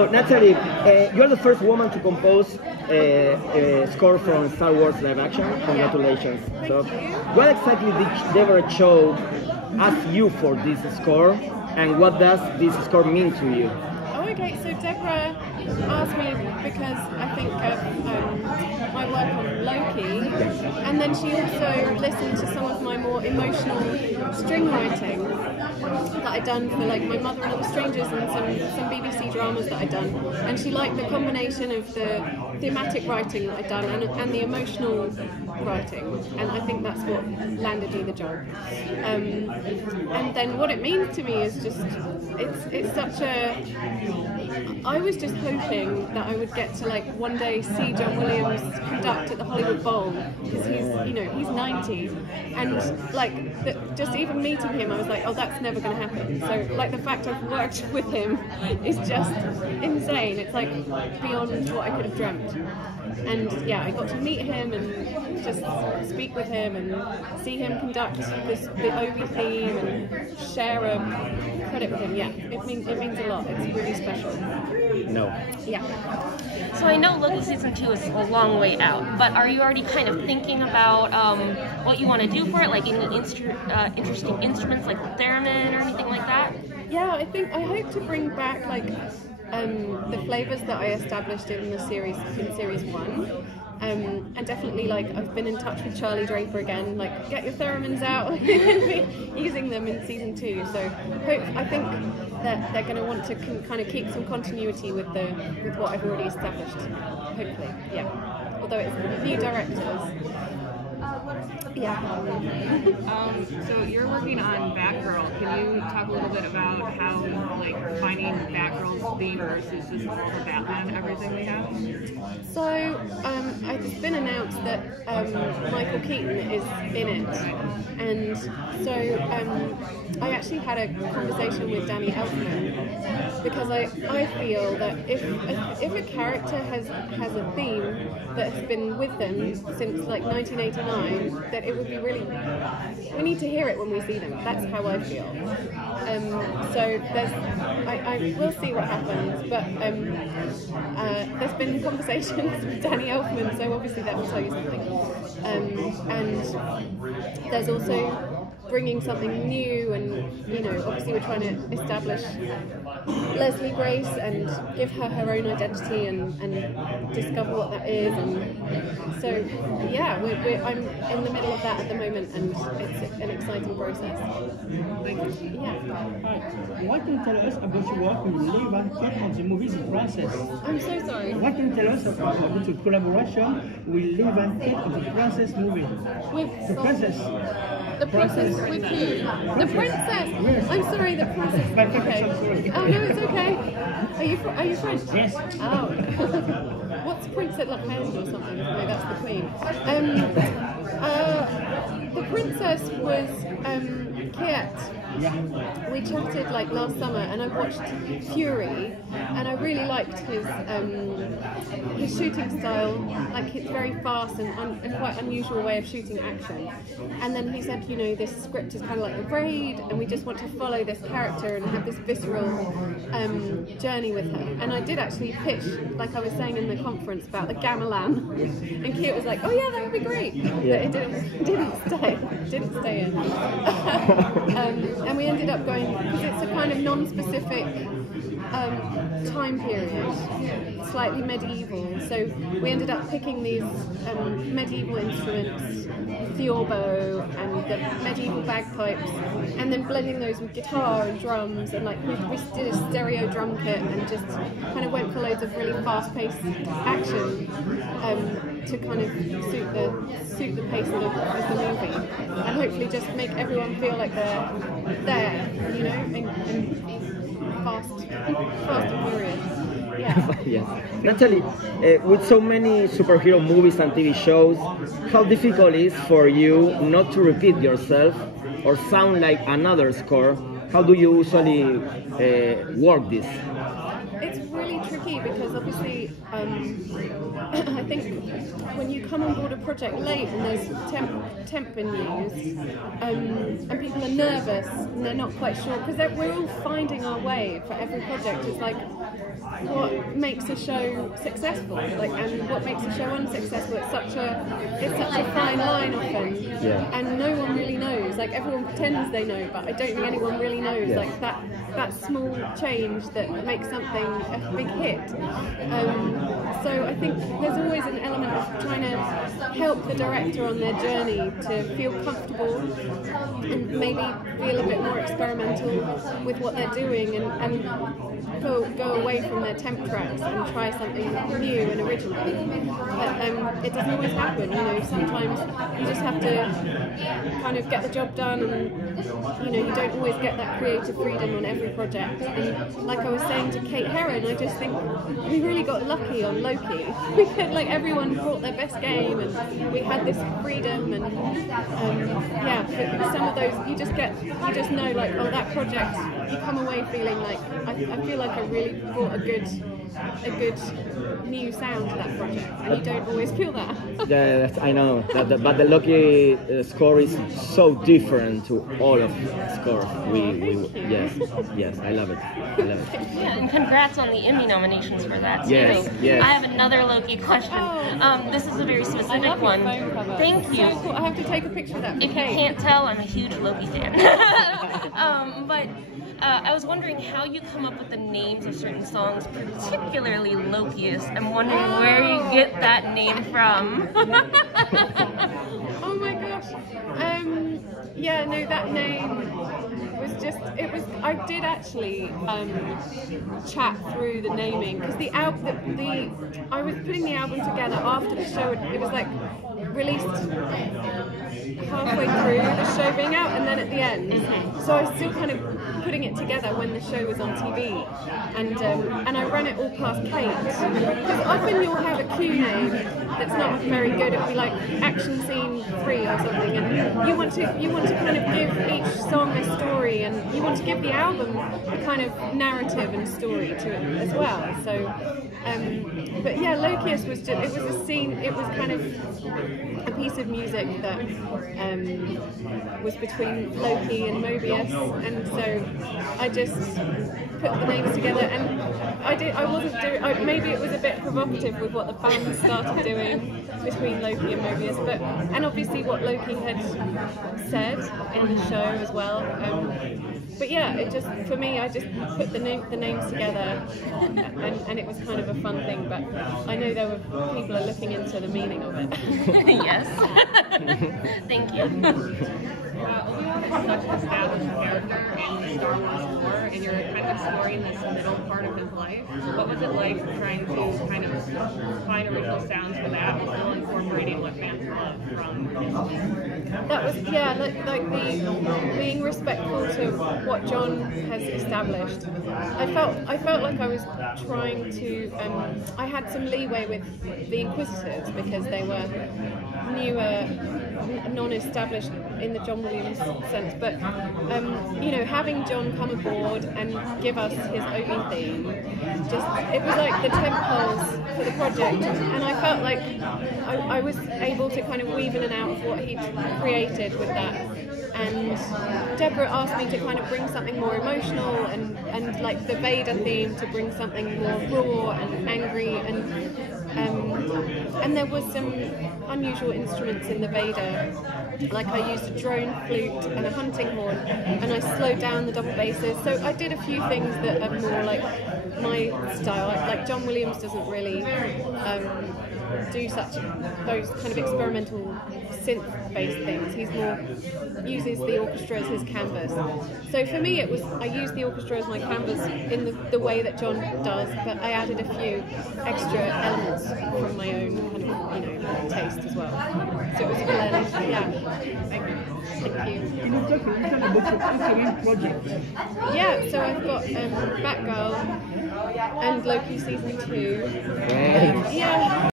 So, Natalie, you're the first woman to compose a score from Star Wars live action. Congratulations. Thank So, you. what exactly did Deborah Chow ask you for this score, and what does this score mean to you? Oh, okay. So Deborah asked me because I think of my work on Loki, and then she also listened to some of my more emotional string writing that I'd done for like My Mother and Other Strangers and some BBC dramas that I'd done, and she liked the combination of the thematic writing that I'd done and the emotional writing, and I think that's what landed me the job. And then what it means to me is just it's such a. I was just hoping that I would get to like one day see John Williams conduct at the Hollywood Bowl, because he's 90, and like just even meeting him I was like, oh, that's never going to happen. So like the fact I've worked with him is just insane. It's like beyond what I could have dreamt. And yeah, I got to meet him and just speak with him and see him conduct the Obi theme and share a credit with him. Yeah, it means a lot. It's really special. No. Yeah. So I know Loki Season 2 is a long way out, but are you already kind of thinking about what you want to do for it, like any interesting instruments like theremin or anything like that? Yeah, I hope to bring back like the flavors that I established in series 1. And definitely, like, I've been in touch with Charlie Draper again, like, get your theremins out, using them in season 2. So I think that they're going to want to kind of keep some continuity with what I've already established, hopefully, yeah. Although it's new directors. Yeah. So you're working on Batgirl. Can you talk a little bit about how, like, finding Batgirl's theme versus just the Batman everything we have? So it's been announced that Michael Keaton is in it, and so I actually had a conversation with Danny Elfman, because I feel that if a character has a theme that has been with them since like 1989, that it would be really, we need to hear it when we see them. That's how I feel. So I will see what happens, but there's been conversations with Danny Elfman, so obviously that will tell you something. And there's also bringing something new, and obviously we're trying to establish Leslie Grace and give her own identity and discover what that is, and so yeah, I'm in the middle of that at the moment, and it's an exciting process. Yeah. What can you tell us about your work with Liv and Kate on the movie's process? I'm so sorry. What can you tell us about the collaboration with Liv and Kate on the Princess movie? With The Princess. The process with who? The princess. Yes. I'm sorry, the princess. Okay. Oh no, it's okay. Are you French? Yes. Oh. What's Princess, like Mary or something? No, that's the Queen. The princess was Kiet. Yeah. We chatted like last summer, and I watched Fury, and I really liked his shooting style. Like, it's very fast and quite unusual way of shooting action. And then he said, this script is kind of like The Raid, and we just want to follow this character and have this visceral journey with her. And I did actually pitch, like I was saying in the conference, about the gamelan, and Kiet was like, oh yeah, that would be great. Yeah. But it didn't stay in. And we ended up going, because it's a kind of non-specific time period, slightly medieval, so we ended up picking these medieval instruments, the oboe and the medieval bagpipes, and then blending those with guitar and drums, and like we did a stereo drum kit and just kind of went for loads of really fast-paced action to kind of suit the pace of the movie, and hopefully just make everyone feel like they're there, and fast and furious. Yeah. Yes. Natalie, with so many superhero movies and TV shows, how difficult it is for you not to repeat yourself or sound like another score? How do you usually work this? It's really tricky, because obviously I think when you come on board a project late and there's temp in use, and people are nervous and they're not quite sure, because we're all finding our way for every project. It's like what makes a show successful, like, and what makes a show unsuccessful. It's such a fine line often, and no one really knows. Like, everyone pretends they know, but I don't think anyone really knows. Like that small change that makes something a big hit. So I think there's always an element of trying to help the director on their journey to feel comfortable and maybe feel a bit more experimental with what they're doing, and go away from their temp tracks and try something new and original. But it doesn't always happen, you know. Sometimes you just have to kind of get the job done, and you don't always get that creative freedom on every project. And like I was saying to Kate Herron, I just think we really got lucky on Loki. We had, like, everyone brought their best game, and we had this freedom, and but some of those you just know, like, oh, that project, you come away feeling like I feel like I really brought a good new sound to that project, and you don't always feel that. Yeah, I know. But the Loki score is so different to all of the scores. Yes, I love it. Yeah, and congrats on the Emmy nominations for that too. Yes. I have another Loki question. This is a very specific one. Thank you. So cool. I have to take a picture of that. If you can't tell, I'm a huge Loki fan. But I was wondering how you come up with the names of certain songs, particularly Lokius. I'm wondering where you get that name from. Oh my gosh. That name was just, I did actually chat through the naming, because I was putting the album together after the show. It was like released halfway through the show being out, and then at the end. So I was still kind of putting it together when the show was on TV, and I ran it all past Kate, because often you'll have a cue name that's not very good. It'll be like Action Scene 3 or something, and you want to kind of give each song a story, and you want to give the album a kind of narrative and story to it as well. So but yeah, Lokius was just, it was a scene, it was kind of a piece of music that was between Loki and Mobius, and so I just put the names together, and maybe it was a bit provocative with what the band started doing between Loki and Mobius, and obviously what Loki had said in the show as well. But yeah, it just, for me, I just put the names together, and it was kind of a fun thing. But I know there were people are looking into the meaning of it. Yes. Thank you. Obi-Wan is such an established character in Star Wars lore, and you're kind of exploring this middle part of his life. What was it like trying to kind of find original sounds for that, but still incorporating what fans love from history? That was, like being respectful to what John has established. I felt like I was trying to. I had some leeway with the Inquisitors because they were newer, non-established in the John Williams sense. But having John come aboard and give us his Obi theme, it was like the tempos for the project, and I felt like I was able to kind of weave in and out of what he'd created with that. And Deborah asked me to kind of bring something more emotional, and like the Vader theme to bring something more raw and angry, and there was some unusual instruments in the Vader. Like I used a drone flute and a hunting horn, and I slowed down the double basses. So I did a few things that are more like my style. Like John Williams doesn't really do those kind of experimental synth-based things. He's more uses the orchestra as his canvas. So for me, I used the orchestra as my canvas in the way that John does, but I added a few extra elements from my own kind of taste as well. So it was fun. Yeah. Thank you. Can you talk a little about your upcoming projects? Yeah, so I've got Batgirl and Loki season 2. Right. Yeah.